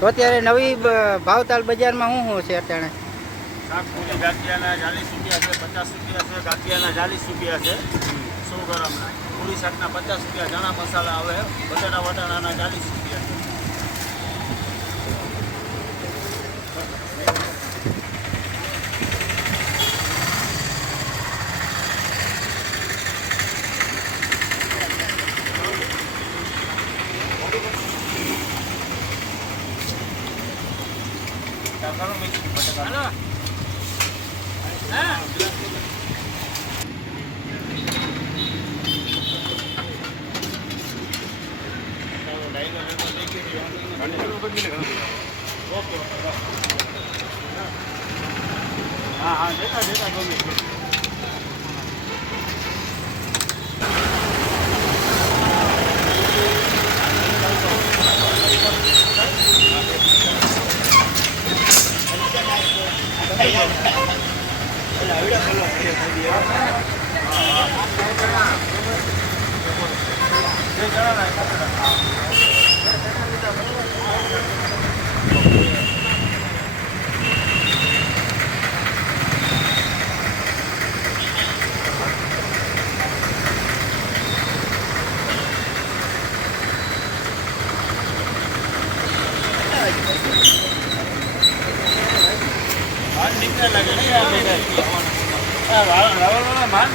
તો અત્યારે નવી ભાવતાલ બજારમાં શું છે અત્યારે? શાકપુરી ગાંઠિયાના 40 રૂપિયા છે, 50 રૂપિયા છે, ગાંઠિયાના 40 રૂપિયા છે 100 ગ્રામના. પૂરી શાકના 50 રૂપિયા, ચણા મસાલા આવે, બટાટા વટાણાના 40 રૂપિયા છે. हेलो हाँ हाँ हाँ देखा देखा दो मिनट लगे नहीं यार मान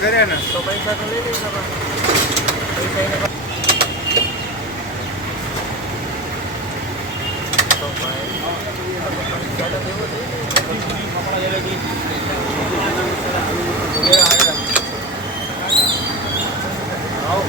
करे ना तो पैसा तो ले लेगा पैसा तो ज़्यादा देवो दे कपड़ा जलेगी ये आएगा आओ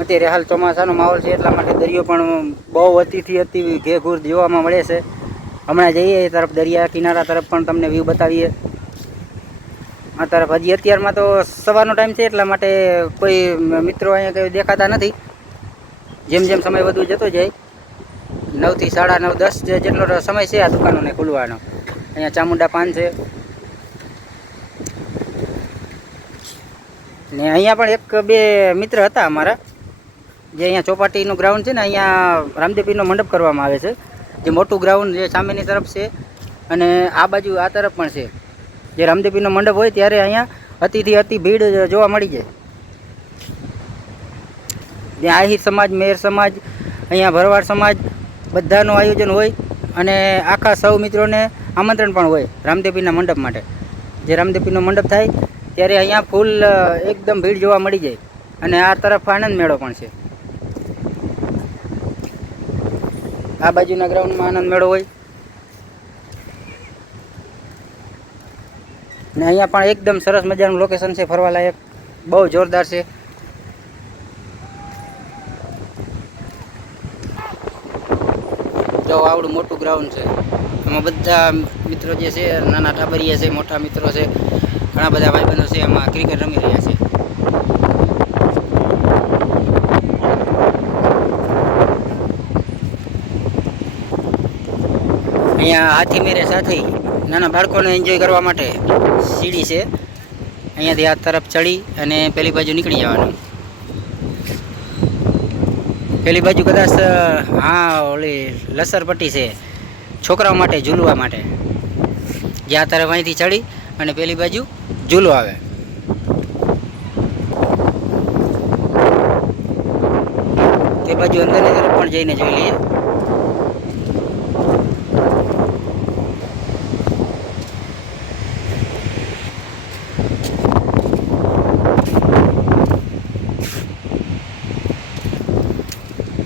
અત્યારે હાલ ચોમાસાનો માહોલ છે એટલા માટે દરિયો પણ બહુ અતિથી અતિ ઘેઘૂર જોવામાં મળે છે. હમણાં જઈએ એ તરફ દરિયા કિનારા તરફ પણ તમને વ્યૂ બતાવીએ. આ તરફ હજી અત્યારમાં તો સવારનો ટાઈમ છે એટલા માટે કોઈ મિત્રો અહીંયા કંઈ દેખાતા નથી. જેમ જેમ સમય વધુ જતો જાય 9 થી 9:30 10 જેટલો સમય છે આ દુકાનોને ખુલવાનો. અહીંયા ચામુંડા પાન છે ને અહીંયા પણ એક બે મિત્ર હતા અમારા જે અહીંયા ચોપાટીનું ગ્રાઉન્ડ છે ને અહીંયા રામદેવપીરનો મંડપ કરવામાં આવે છે. જે મોટું ગ્રાઉન્ડ જે સામેની તરફ છે અને આ બાજુ આ તરફ પણ છે. જે રામદેવપીરનો મંડપ હોય ત્યારે અહીંયા અતિથી અતિ ભીડ જોવા મળી જાય. જ્યાં આહિર સમાજ, મેર સમાજ, અહીંયા ભરવાડ સમાજ બધાનું આયોજન હોય અને આખા સૌ મિત્રોને આમંત્રણ પણ હોય રામદેવપીરના મંડપ માટે. જે રામદેવપીરનો મંડપ થાય ત્યારે અહીંયા ફૂલ એકદમ ભીડ જોવા મળી જાય અને આ તરફ આનંદ મેળો પણ છે. આ બાજુના ગ્રાઉન્ડમાં આનંદ મેળો હોય ને અહીંયા પણ એકદમ સરસ મજાનું લોકેશન છે, ફરવા લાયક બહુ જોરદાર છે. જો આવડું મોટું ગ્રાઉન્ડ છે. એમાં બધા મિત્રો જે છે નાના ટાબરિયા છે, મોટા મિત્રો છે, ઘણા બધા ભાઈબંધો છે એમાં ક્રિકેટ રમી રહ્યા છે. અહીંયા હાથી મેરે સાથે નાના બાળકોને એન્જોય કરવા માટે સીડી છે. અહીંયાથી આ તરફ ચડી અને પેલી બાજુ નીકળી જવાનું. પેલી બાજુ કદાચ હા ઓલી લસરપટ્ટી છે છોકરાઓ માટે ઝૂલવા માટે. જ્યાં તરફ અહીંથી ચડી અને પેલી બાજુ ઝૂલો આવે. તે બાજુ અંદરની તરફ પણ જઈને જોઈ લઈએ.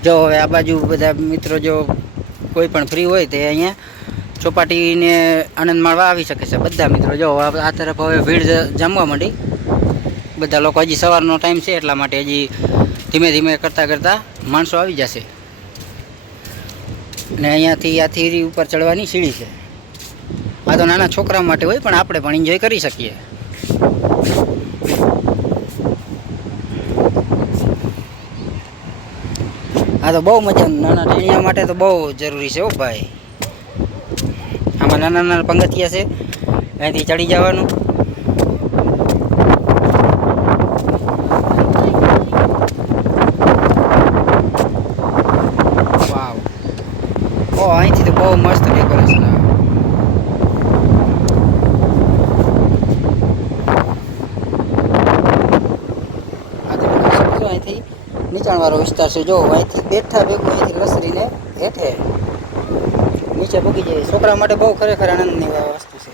જો હવે આ બાજુ બધા મિત્રો જો કોઈ પણ ફ્રી હોય તે અહીંયા ચોપાટીને આનંદ માણવા આવી શકે છે બધા મિત્રો. જો આ તરફ હવે ભીડ જમવા માંડી. બધા લોકો હજી સવારનો ટાઈમ છે એટલા માટે હજી ધીમે ધીમે કરતાં કરતાં માણસો આવી જશે. ને અહીંયાથી આ થીરી ઉપર ચડવાની સીડી છે. આ તો નાના છોકરા માટે હોય પણ આપણે પણ એન્જોય કરી શકીએ. આ તો બહુ મજા, નાના ટેણીયા માટે તો બહુ જરૂરી છે હો ભાઈ. આમાં નાના નાના પગથિયા છે, અહીંથી ચડી જવાનું. વાવ, ઓ અહીંથી તો બહુ મસ્ત ડેકોરેશન આવે. અહીંથી નીચાણવાળો વિસ્તાર છે. જો અહીંથી બેઠા ભેગું અહીંથી લસરીને હેઠે નીચે પૂગી જાય. છોકરા માટે બહુ ખરેખર આનંદની વસ્તુ છે.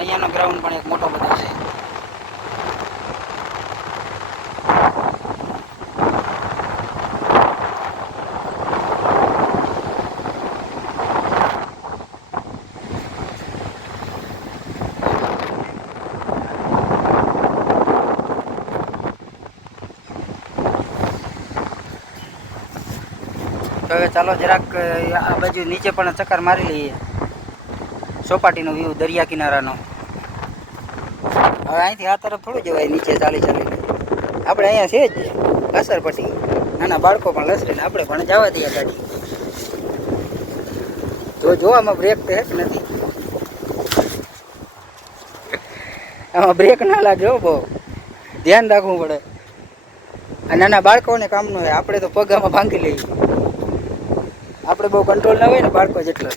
અહીંયાનો ગ્રાઉન્ડ પણ એક મોટો બધો છે. તો હવે ચાલો જરાક આ બાજુ નીચે પણ ચક્કર મારી લઈએ. ચોપાટીનો વ્યૂ દરિયા કિનારાનો. હવે અહીંથી આ તરફ થોડું જવાય નીચે ચાલી ચાલીને. આપણે અહીંયા છે જ લસરપટ્ટી. નાના બાળકો પણ લસરે ને આપણે પણ જવા દઈએ ગાડી. જો જોવામાં બ્રેક તો હે કે નથી. આમાં બ્રેક ના લાગે હો, બહુ ધ્યાન રાખવું પડે. આ નાના બાળકોને કામનું હોય, આપણે તો પગામાં ભાંગી લઈએ. આપણે બહુ કંટ્રોલ ના હોય ને બાળકો જેટલો.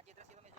આ જે દ્રશ્ય તમે